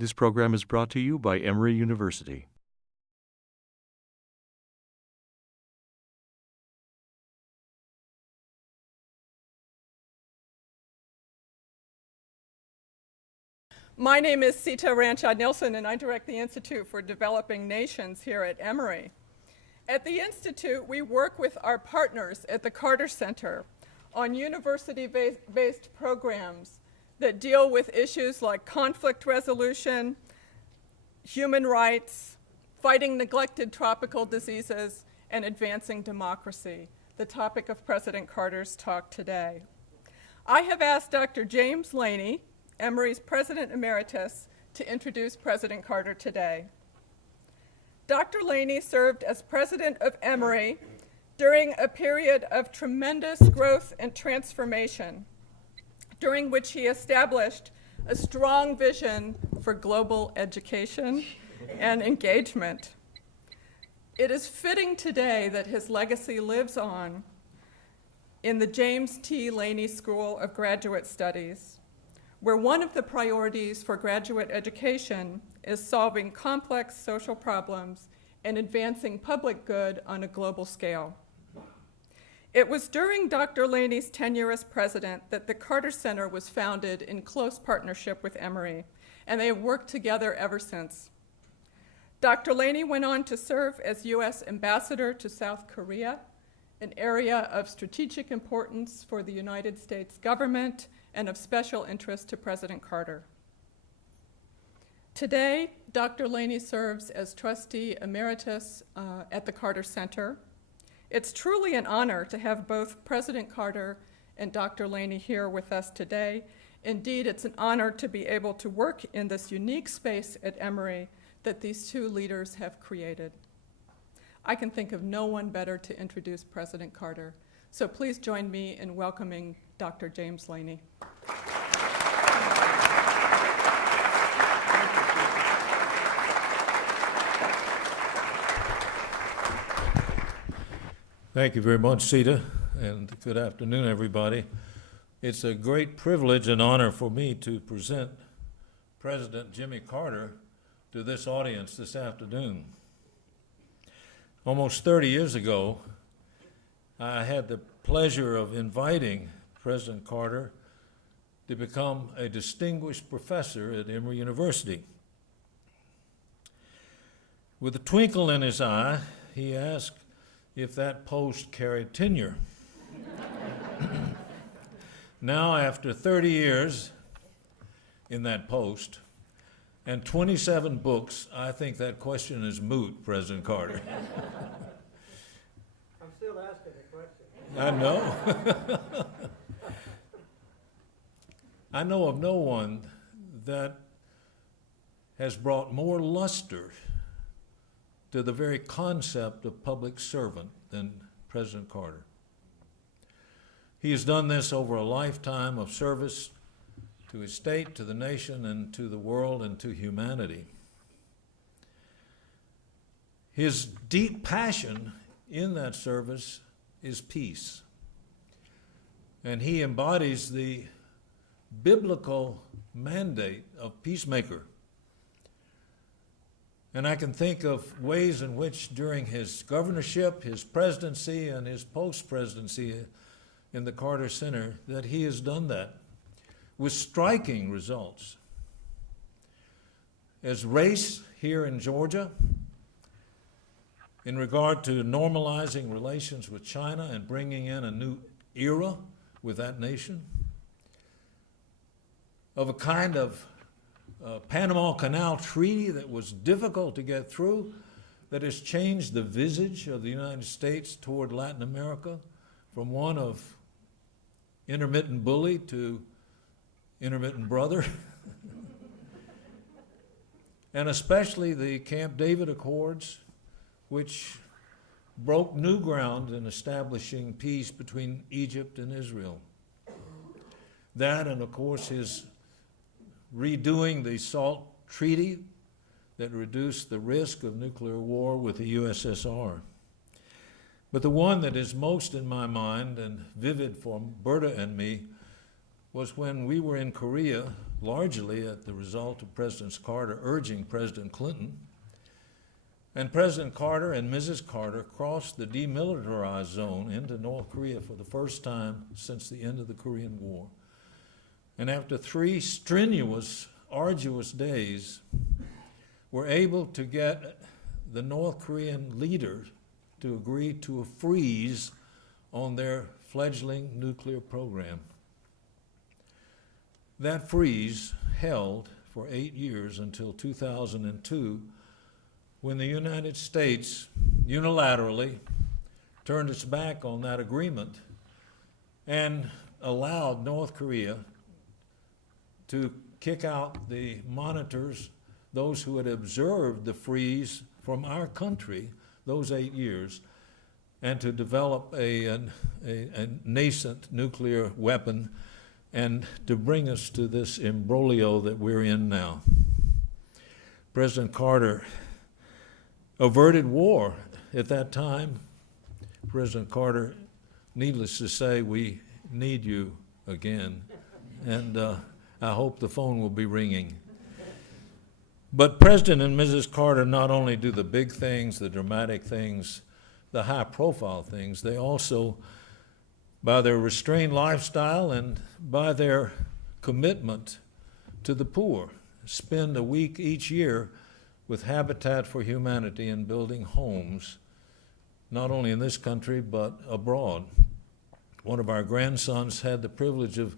This program is brought to you by Emory University. My name is Sita Ranchad-Nielsen, and I direct the Institute for Developing Nations here at Emory. At the Institute, we work with our partners at the Carter Center on university-based programs that deal with issues like conflict resolution, human rights, fighting neglected tropical diseases, and advancing democracy, the topic of President Carter's talk today. I have asked Dr. James Laney, Emory's President Emeritus, to introduce President Carter today. Dr. Laney served as president of Emory during a period of tremendous growth and transformation, during which he established a strong vision for global education and engagement. It is fitting today that his legacy lives on in the James T. Laney School of Graduate Studies, where one of the priorities for graduate education is solving complex social problems and advancing public good on a global scale. It was during Dr. Laney's tenure as president that the Carter Center was founded in close partnership with Emory, and they have worked together ever since. Dr. Laney went on to serve as U.S. Ambassador to South Korea, an area of strategic importance for the United States government and of special interest to President Carter. Today, Dr. Laney serves as trustee emeritus at the Carter Center. It's truly an honor to have both President Carter and Dr. Laney here with us today. Indeed, it's an honor to be able to work in this unique space at Emory that these two leaders have created. I can think of no one better to introduce President Carter. So please join me in welcoming Dr. James Laney. Thank you very much, Sita, and good afternoon, everybody. It's a great privilege and honor for me to present President Jimmy Carter to this audience this afternoon. Almost 30 years ago, I had the pleasure of inviting President Carter to become a distinguished professor at Emory University. With a twinkle in his eye, he asked if that post carried tenure. Now, after 30 years in that post and 27 books, I think that question is moot, President Carter. I'm still asking the question. I know. I know of no one that has brought more luster to the very concept of public servant than President Carter. He has done this over a lifetime of service to his state, to the nation, and to the world, and to humanity. His deep passion in that service is peace. And he embodies the biblical mandate of peacemaker. And I can think of ways in which during his governorship, his presidency, and his post-presidency in the Carter Center that he has done that with striking results. As race here in Georgia, in regard to normalizing relations with China and bringing in a new era with that nation, of a kind of Panama Canal Treaty that was difficult to get through, that has changed the visage of the United States toward Latin America from one of intermittent bully to intermittent brother. And especially the Camp David Accords, which broke new ground in establishing peace between Egypt and Israel. That, and of course, his redoing the SALT Treaty that reduced the risk of nuclear war with the USSR. But the one that is most in my mind and vivid for Berta and me was when we were in Korea largely at the result of President Carter urging President Clinton. And President Carter and Mrs. Carter crossed the demilitarized zone into North Korea for the first time since the end of the Korean War. And after 3 strenuous, arduous days, were able to get the North Korean leaders to agree to a freeze on their fledgling nuclear program. That freeze held for 8 years until 2002, when the United States unilaterally turned its back on that agreement and allowed North Korea to kick out the monitors, those who had observed the freeze from our country those 8 years, and to develop a nascent nuclear weapon and to bring us to this imbroglio that we're in now. President Carter averted war at that time. President Carter, needless to say, we need you again, and I hope the phone will be ringing. But President and Mrs. Carter not only do the big things, the dramatic things, the high-profile things, they also, by their restrained lifestyle and by their commitment to the poor, spend a week each year with Habitat for Humanity and building homes, not only in this country but abroad. One of our grandsons had the privilege of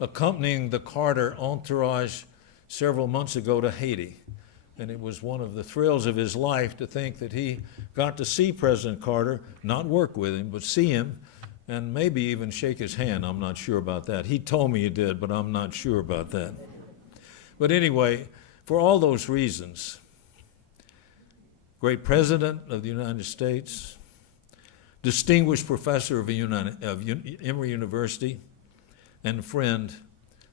accompanying the Carter entourage several months ago to Haiti, and it was one of the thrills of his life to think that he got to see President Carter, not work with him, but see him, and maybe even shake his hand. I'm not sure about that. He told me he did, but I'm not sure about that. But anyway, for all those reasons, great President of the United States, distinguished professor of Emory University, and friend,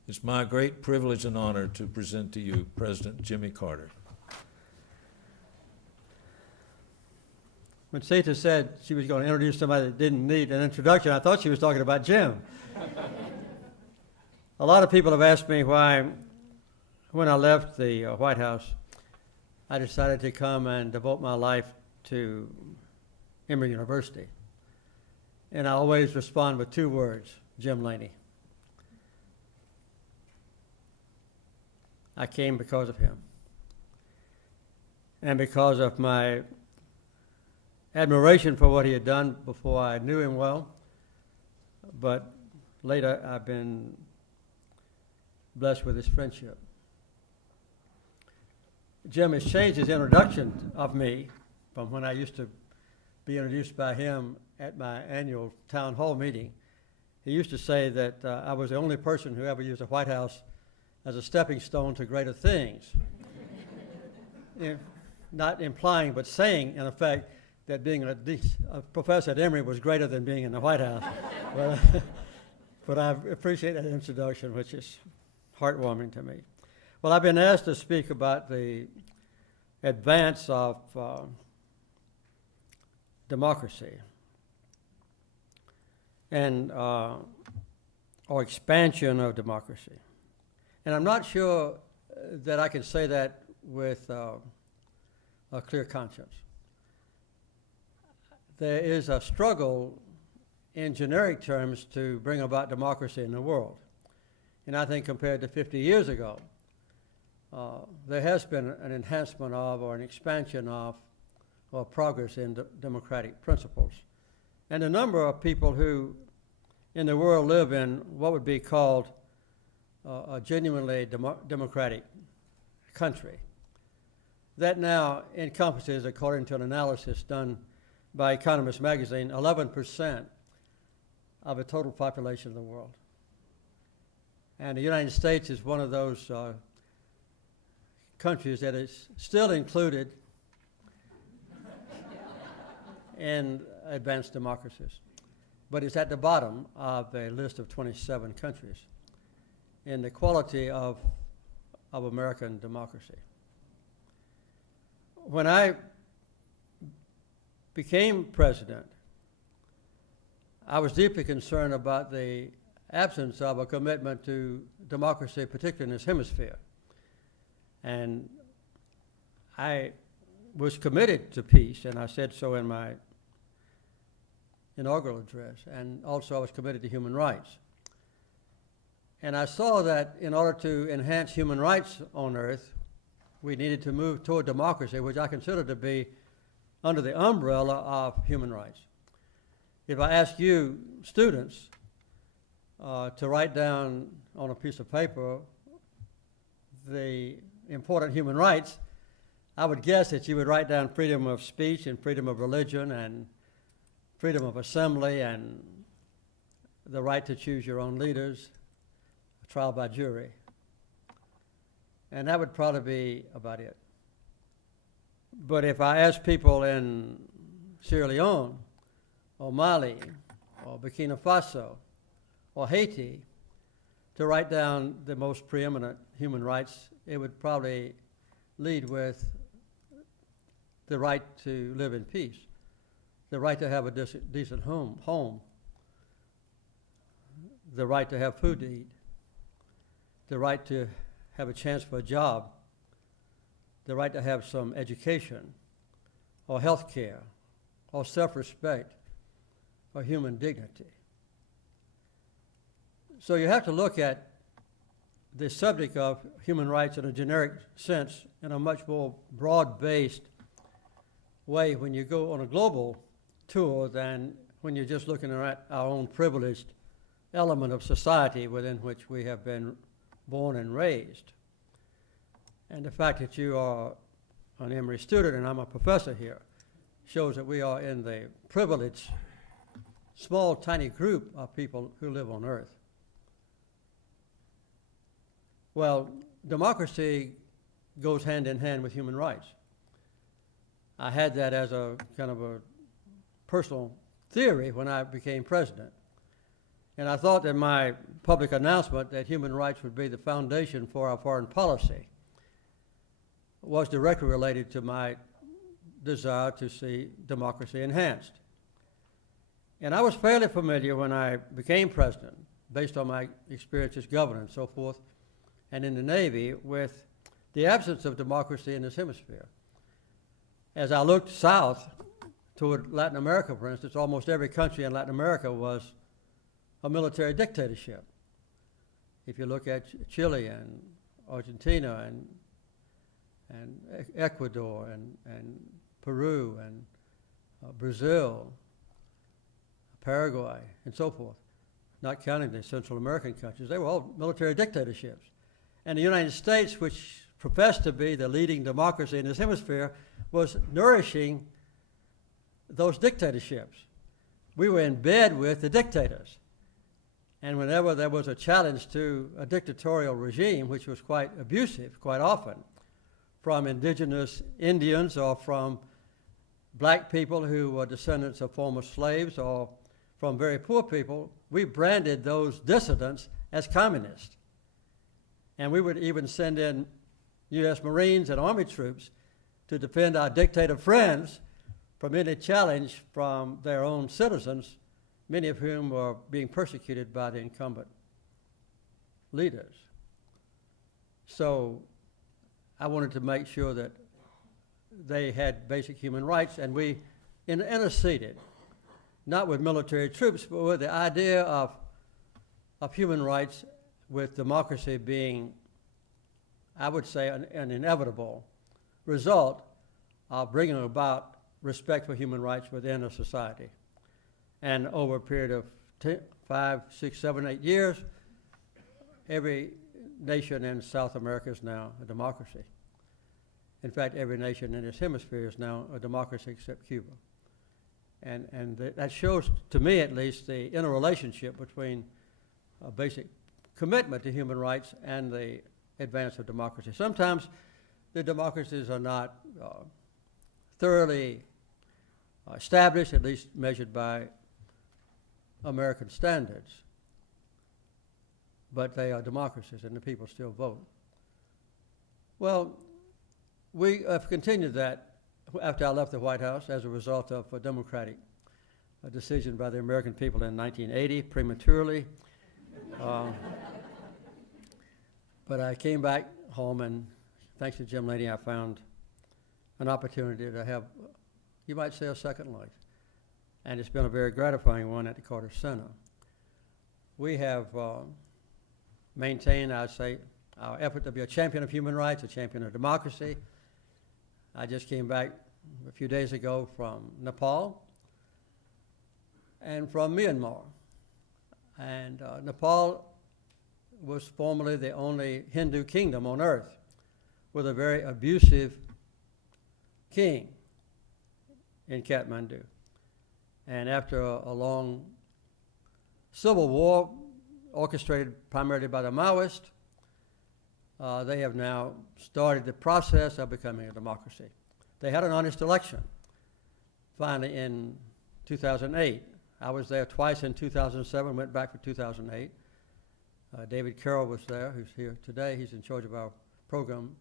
it's my great privilege and honor to present to you President Jimmy Carter. When Sita said she was going to introduce somebody that didn't need an introduction, I thought she was talking about Jim. A lot of people have asked me why, when I left the White House, I decided to come and devote my life to Emory University. And I always respond with 2 words, Jim Laney. I came because of him. And because of my admiration for what he had done before I knew him well, but later I've been blessed with his friendship. Jim has changed his introduction of me from when I used to be introduced by him at my annual town hall meeting. He used to say that I was the only person who ever used the White House as a stepping stone to greater things. Not implying, but saying, in effect, that being a professor at Emory was greater than being in the White House. But I appreciate that introduction, which is heartwarming to me. Well, I've been asked to speak about the advance of democracy and or expansion of democracy. And I'm not sure that I can say that with a clear conscience. There is a struggle in generic terms to bring about democracy in the world. And I think compared to 50 years ago, there has been an enhancement of or an expansion of or progress in democratic principles. And a number of people who in the world live in what would be called a genuinely democratic country. That now encompasses, according to an analysis done by Economist magazine, 11% of the total population of the world. And the United States is one of those countries that is still included in advanced democracies. But it's at the bottom of a list of 27 countries in the quality of American democracy. When I became president, I was deeply concerned about the absence of a commitment to democracy, particularly in this hemisphere. And I was committed to peace, and I said so in my inaugural address, and also I was committed to human rights. And I saw that in order to enhance human rights on earth, we needed to move toward democracy, which I consider to be under the umbrella of human rights. If I ask you, students, to write down on a piece of paper the important human rights, I would guess that you would write down freedom of speech and freedom of religion and freedom of assembly and the right to choose your own leaders, trial by jury. And that would probably be about it. But if I ask people in Sierra Leone or Mali or Burkina Faso or Haiti to write down the most preeminent human rights, it would probably lead with the right to live in peace, the right to have a decent home, the right to have food to eat, the right to have a chance for a job, the right to have some education or health care or self-respect or human dignity. So you have to look at the subject of human rights in a generic sense in a much more broad-based way when you go on a global tour than when you're just looking at our own privileged element of society within which we have been born and raised. And the fact that you are an Emory student and I'm a professor here shows that we are in the privileged, small, tiny group of people who live on earth. Well, democracy goes hand in hand with human rights. I had that as a kind of a personal theory when I became president. And I thought that my public announcement that human rights would be the foundation for our foreign policy was directly related to my desire to see democracy enhanced. And I was fairly familiar when I became president, based on my experience as governor and so forth, and in the Navy, with the absence of democracy in this hemisphere. As I looked south toward Latin America, for instance, almost every country in Latin America was a military dictatorship. If you look at Chile and Argentina and Ecuador and Peru and Brazil, Paraguay, and so forth, not counting the Central American countries, they were all military dictatorships. And the United States, which professed to be the leading democracy in this hemisphere, was nourishing those dictatorships. We were in bed with the dictators. And whenever there was a challenge to a dictatorial regime, which was quite abusive, quite often, from indigenous Indians or from black people who were descendants of former slaves or from very poor people, we branded those dissidents as communists. And we would even send in U.S. Marines and Army troops to defend our dictator friends from any challenge from their own citizens, many of whom were being persecuted by the incumbent leaders. So I wanted to make sure that they had basic human rights, and we interceded, not with military troops, but with the idea of human rights, with democracy being, I would say, an inevitable result of bringing about respect for human rights within a society. And over a period of 5, 6, 7, 8 years, every nation in South America is now a democracy. In fact, every nation in this hemisphere is now a democracy except Cuba. And that shows, to me at least, the interrelationship between a basic commitment to human rights and the advance of democracy. Sometimes the democracies are not thoroughly established, at least measured by American standards, but they are democracies and the people still vote. Well, we have continued that after I left the White House as a result of a democratic decision by the American people in 1980, prematurely, But I came back home, and thanks to Jim Laney, I found an opportunity to have, you might say, a second life. And it's been a very gratifying one at the Carter Center. We have maintained, I'd say, our effort to be a champion of human rights, a champion of democracy. I just came back a few days ago from Nepal and from Myanmar. And Nepal was formerly the only Hindu kingdom on earth with a very abusive king in Kathmandu. And after a long civil war orchestrated primarily by the Maoists, they have now started the process of becoming a democracy. They had an honest election, finally, in 2008. I was there twice in 2007, went back for 2008. David Carroll was there, who's here today. He's in charge of our program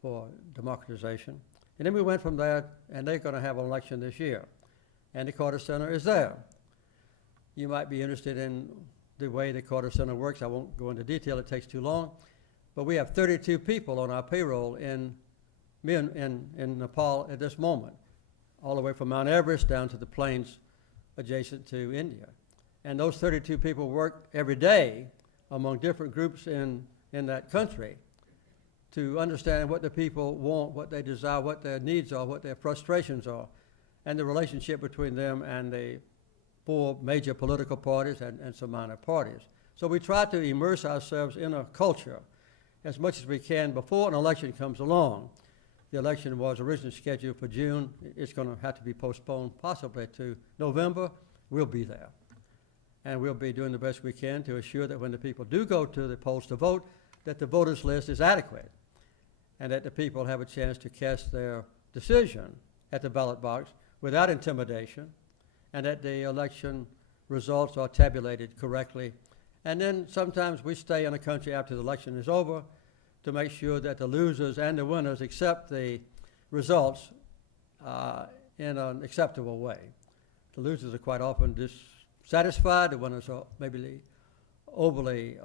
for democratization. And then we went from there, and they're going to have an election this year. And the Carter Center is there. You might be interested in the way the Carter Center works. I won't go into detail, it takes too long. But we have 32 people on our payroll in Nepal at this moment, all the way from Mount Everest down to the plains adjacent to India. And those 32 people work every day among different groups in that country to understand what the people want, what they desire, what their needs are, what their frustrations are, and the relationship between them and the 4 major political parties and some minor parties. So we try to immerse ourselves in a culture as much as we can before an election comes along. The election was originally scheduled for June. It's going to have to be postponed possibly to November. We'll be there. And we'll be doing the best we can to assure that when the people do go to the polls to vote, that the voters list is adequate and that the people have a chance to cast their decision at the ballot box without intimidation, and that the election results are tabulated correctly. And then sometimes we stay in a country after the election is over to make sure that the losers and the winners accept the results in an acceptable way. The losers are quite often dissatisfied, the winners are maybe overly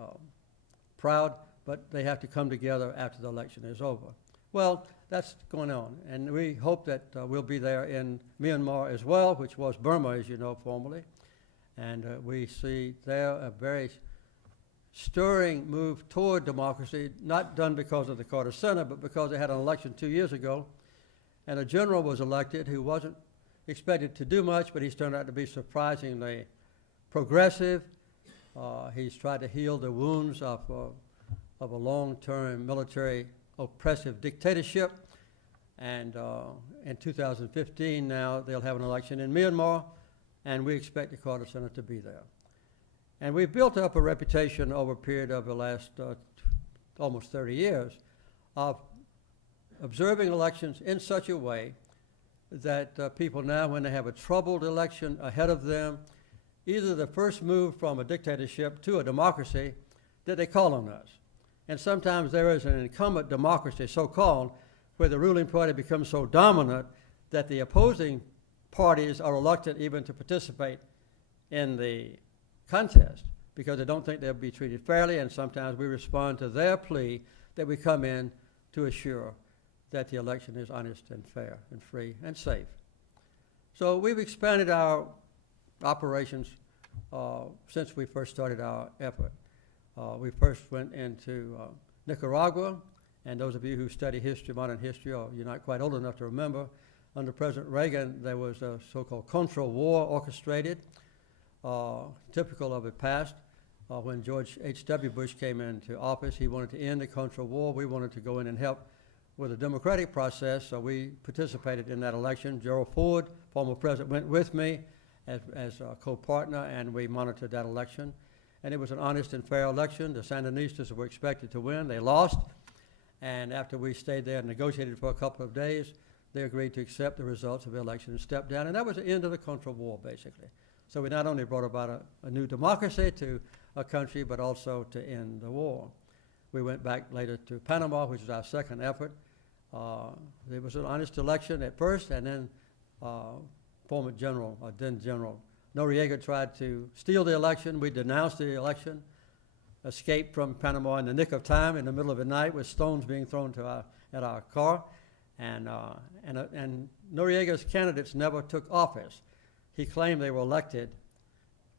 proud, but they have to come together after the election is over. Well, that's going on, and we hope that we'll be there in Myanmar as well, which was Burma, as you know, formerly. And we see there a very stirring move toward democracy, not done because of the Carter Center, but because they had an election 2 years ago, and a general was elected who wasn't expected to do much, but he's turned out to be surprisingly progressive. He's tried to heal the wounds of a long-term military oppressive dictatorship, and in 2015 now they'll have an election in Myanmar, and we expect the Carter Center to be there. And we've built up a reputation over a period of the last almost 30 years of observing elections in such a way that people now, when they have a troubled election ahead of them, either the first move from a dictatorship to a democracy, that they call on us. And sometimes there is an incumbent democracy, so-called, where the ruling party becomes so dominant that the opposing parties are reluctant even to participate in the contest because they don't think they'll be treated fairly, and sometimes we respond to their plea that we come in to assure that the election is honest and fair and free and safe. So we've expanded our operations since we first started our effort. We first went into Nicaragua, and those of you who study history, modern history, or you're not quite old enough to remember, under President Reagan, there was a so-called Contra War orchestrated, typical of the past. When George H.W. Bush came into office, he wanted to end the Contra War. We wanted to go in and help with the democratic process, so we participated in that election. Gerald Ford, former president, went with me as a co-partner, and we monitored that election. And it was an honest and fair election. The Sandinistas were expected to win. They lost. And after we stayed there and negotiated for a couple of days, they agreed to accept the results of the election and step down. And that was the end of the Contra War, basically. So we not only brought about a new democracy to a country, but also to end the war. We went back later to Panama, which was our second effort. There was an honest election at first, and then then General Noriega tried to steal the election. We denounced the election, escaped from Panama in the nick of time in the middle of the night with stones being thrown at our car. And Noriega's candidates never took office. He claimed they were elected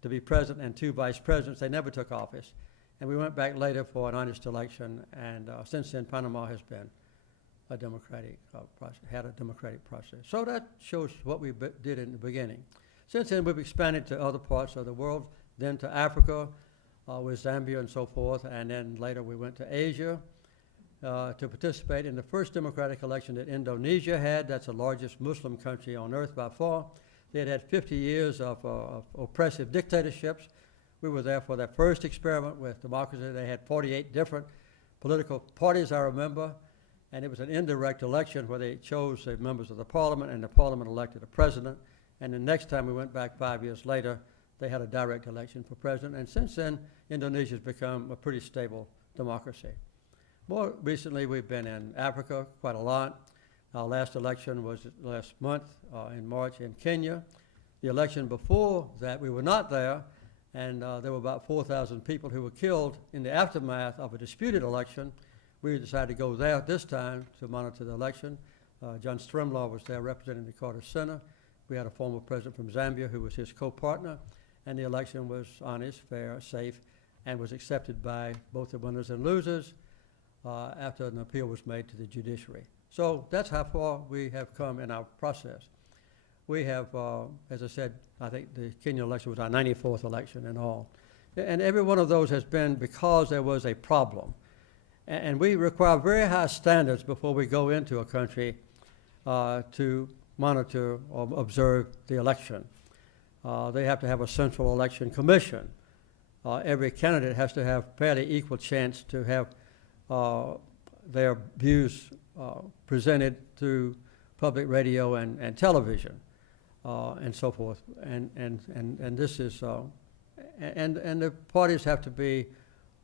to be president and 2 vice presidents. They never took office. And we went back later for an honest election, and since then Panama has been a democratic process, had a democratic process. So that shows what we did in the beginning. Since then we've expanded to other parts of the world, then to Africa with Zambia and so forth, and then later we went to Asia to participate in the first democratic election that Indonesia had. That's the largest Muslim country on earth by far. They had had 50 years of oppressive dictatorships. We were there for their first experiment with democracy. They had 48 different political parties, I remember, and it was an indirect election where they chose the members of the parliament, and the parliament elected a president. And the next time we went back 5 years later, they had a direct election for president. And since then, Indonesia's become a pretty stable democracy. More recently, we've been in Africa quite a lot. Our last election was last month in March in Kenya. The election before that, we were not there, and there were about 4,000 people who were killed in the aftermath of a disputed election. We decided to go there this time to monitor the election. John Strimlaw was there representing the Carter Center. We had a former president from Zambia who was his co-partner, and the election was honest, fair, safe, and was accepted by both the winners and losers after an appeal was made to the judiciary. So that's how far we have come in our process. We have, as I said, I think the Kenya election was our 94th election in all. And every one of those has been because there was a problem. And we require very high standards before we go into a country to monitor or observe the election. They have to have a central election commission. Every candidate has to have fairly equal chance to have their views presented through public radio and television and so forth. And this is, and the parties have to be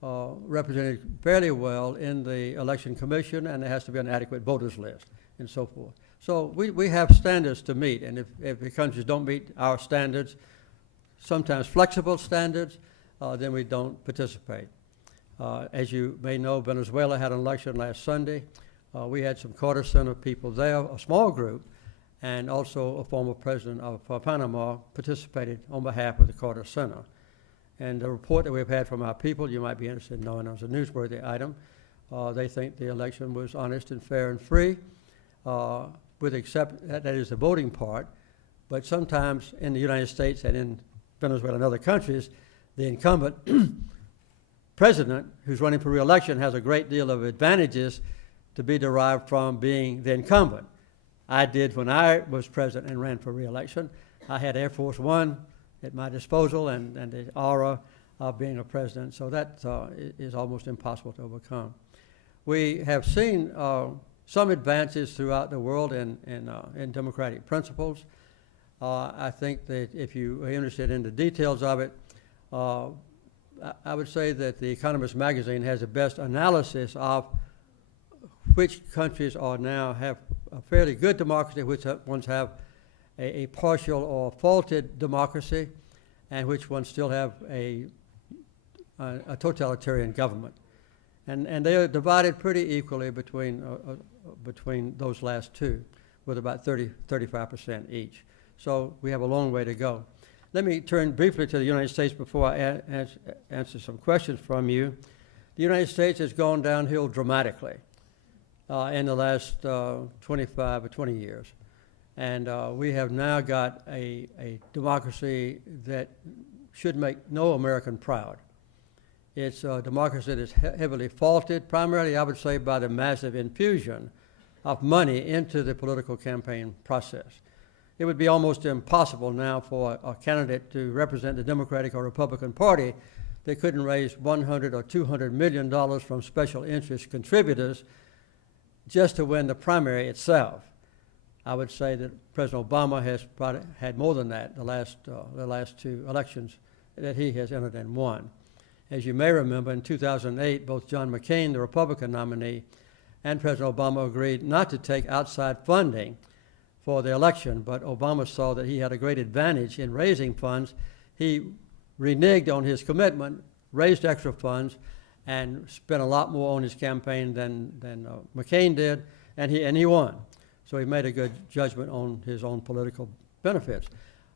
represented fairly well in the election commission, and there has to be an adequate voters list and so forth. So we have standards to meet, and if the countries don't meet our standards, sometimes flexible standards, then we don't participate. As you may know, Venezuela had an election last Sunday. We had some Carter Center people there, a small group, and also a former president of Panama participated on behalf of the Carter Center. And the report that we've had from our people, you might be interested in knowing, as a newsworthy item. They think the election was honest and fair and free, with except that is the voting part. But sometimes in the United States and in Venezuela and other countries, the incumbent president who's running for re-election has a great deal of advantages to be derived from being the incumbent. I did when I was president and ran for re-election. I had Air Force One at my disposal and the aura of being a president, so that is almost impossible to overcome. We have seen some advances throughout the world in democratic principles. I think that if you are interested in the details of it, I would say that The Economist magazine has the best analysis of which countries are now have a fairly good democracy, which ones have a partial or faulted democracy, and which ones still have a totalitarian government. And they are divided pretty equally between those last two, with about 35% each. So we have a long way to go. Let me turn briefly to the United States before I answer some questions from you. The United States has gone downhill dramatically in the last 25 or 20 years. And we have now got a democracy that should make no American proud. It's a democracy that is heavily faulted, primarily, I would say, by the massive infusion of money into the political campaign process. It would be almost impossible now for a candidate to represent the Democratic or Republican Party that couldn't raise $100 or $200 million from special interest contributors just to win the primary itself. I would say that President Obama has probably had more than that the last two elections that he has entered and won. As you may remember, in 2008, both John McCain, the Republican nominee, and President Obama agreed not to take outside funding for the election, but Obama saw that he had a great advantage in raising funds. He reneged on his commitment raised extra funds and spent a lot more on his campaign than McCain did, and he won. So he made a good judgment on his own political benefits.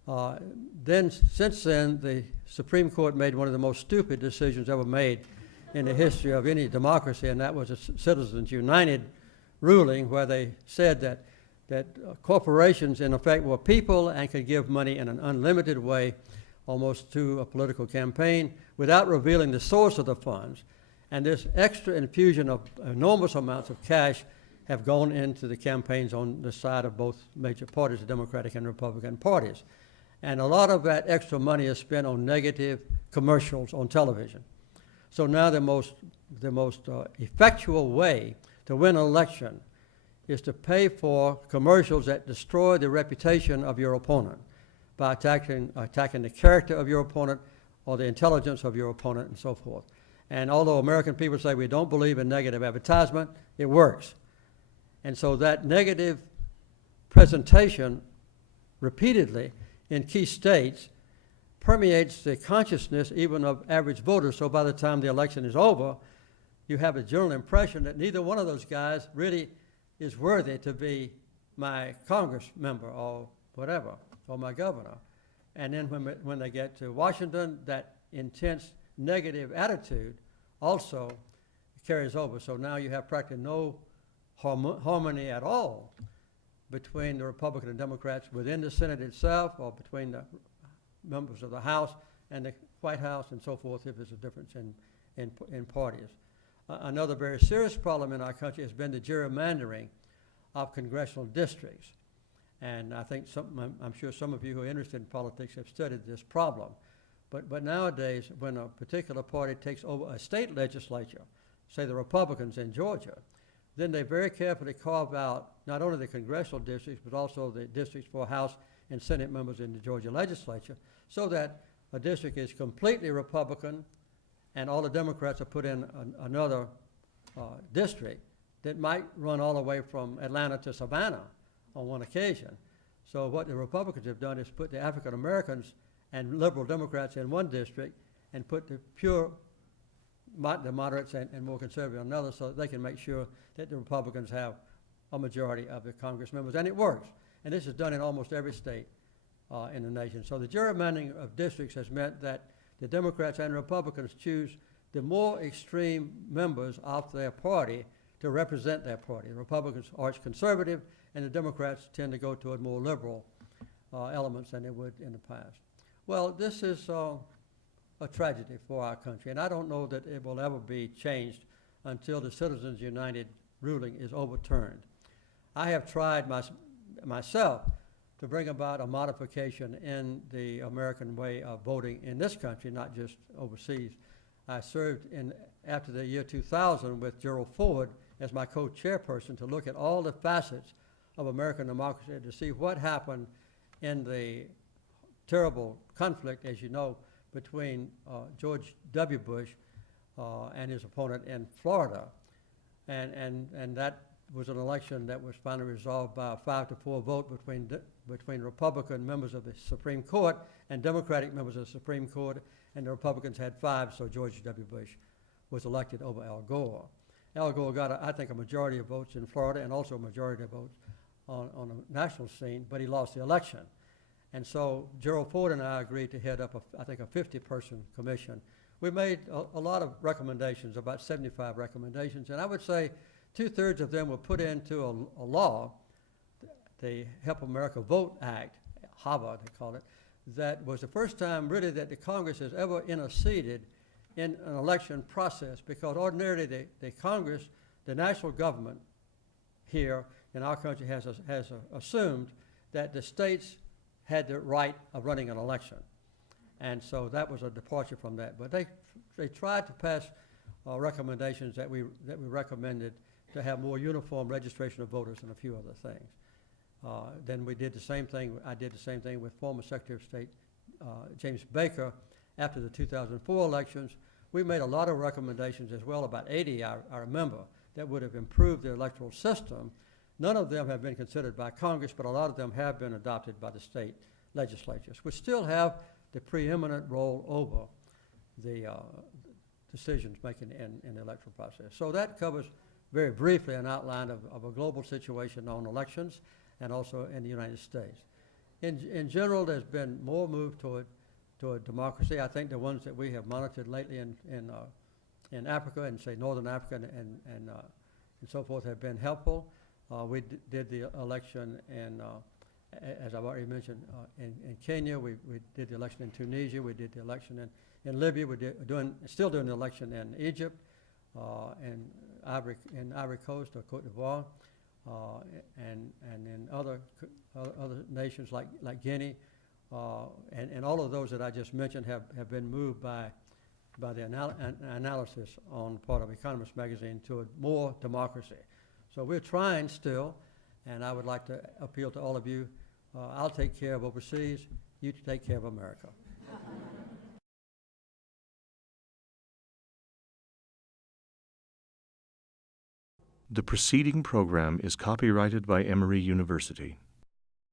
Since then, the Supreme Court made one of the most stupid decisions ever made in the history of any democracy, and that was a Citizens United ruling where they said that corporations, in effect, were people and could give money in an unlimited way almost to a political campaign without revealing the source of the funds. And this extra infusion of enormous amounts of cash have gone into the campaigns on the side of both major parties, the Democratic and Republican parties. And a lot of that extra money is spent on negative commercials on television. So now the most effectual way to win an election is to pay for commercials that destroy the reputation of your opponent by attacking the character of your opponent or the intelligence of your opponent and so forth. And although American people say we don't believe in negative advertisement, it works. And so that negative presentation repeatedly in key states permeates the consciousness even of average voters. So by the time the election is over, you have a general impression that neither one of those guys really is worthy to be my Congress member or whatever, or my governor. And then when they get to Washington, that intense negative attitude also carries over. So now you have practically no harmony at all between the Republican and Democrats within the Senate itself or between the members of the House and the White House and so forth if there's a difference in parties. Another very serious problem in our country has been the gerrymandering of congressional districts. And I think I'm sure some of you who are interested in politics have studied this problem. But nowadays, when a particular party takes over a state legislature, say the Republicans in Georgia, then they very carefully carve out not only the congressional districts, but also the districts for House and Senate members in the Georgia legislature, so that a district is completely Republican and all the Democrats are put in another district that might run all the way from Atlanta to Savannah on one occasion. So what the Republicans have done is put the African Americans and liberal Democrats in one district and put the the moderates and more conservative in another, so that they can make sure that the Republicans have a majority of the Congress members. And it works. And this is done in almost every state in the nation. So the gerrymandering of districts has meant that the Democrats and Republicans choose the more extreme members of their party to represent their party. The Republicans are conservative, and the Democrats tend to go toward more liberal elements than they would in the past. Well, this is a tragedy for our country, and I don't know that it will ever be changed until the Citizens United ruling is overturned. I have tried myself to bring about a modification in the American way of voting in this country, not just overseas. I served after the year 2000 with Gerald Ford as my co-chairperson to look at all the facets of American democracy to see what happened in the terrible conflict, as you know, between George W. Bush and his opponent in Florida. And that was an election that was finally resolved by a 5-4 vote between Republican members of the Supreme Court and Democratic members of the Supreme Court, and the Republicans had 5, so George W. Bush was elected over Al Gore. Al Gore got, I think, a majority of votes in Florida and also a majority of votes on the national scene, but he lost the election. And so Gerald Ford and I agreed to head up, I think, a 50-person commission. We made a lot of recommendations, about 75 recommendations, and I would say 2/3 of them were put into a law, the Help America Vote Act, HAVA they call it, that was the first time really that the Congress has ever interceded in an election process, because ordinarily the Congress, the national government here in our country has assumed that the states had the right of running an election. And so that was a departure from that. But they tried to pass recommendations that we recommended to have more uniform registration of voters and a few other things. Then we did the same thing. I did the same thing with former Secretary of State James Baker after the 2004 elections. We made a lot of recommendations as well, about 80 I remember, that would have improved the electoral system. None of them have been considered by Congress, but a lot of them have been adopted by the state legislatures, which still have the preeminent role over the decisions making in the electoral process. So that covers very briefly an outline of a global situation on elections and also in the United States. In general, there's been more move toward democracy. I think the ones that we have monitored lately in Africa and say Northern Africa and so forth have been helpful. We did the election in, as I've already mentioned, in Kenya. We did the election in Tunisia. We did the election in Libya. We're still doing the election in Egypt, in Ivory Coast or Côte d'Ivoire, and in other nations like Guinea. And all of those that I just mentioned have been moved by the analysis on the part of Economist magazine toward more democracy. So we're trying still, and I would like to appeal to all of you. I'll take care of overseas. You take care of America. The preceding program is copyrighted by Emory University.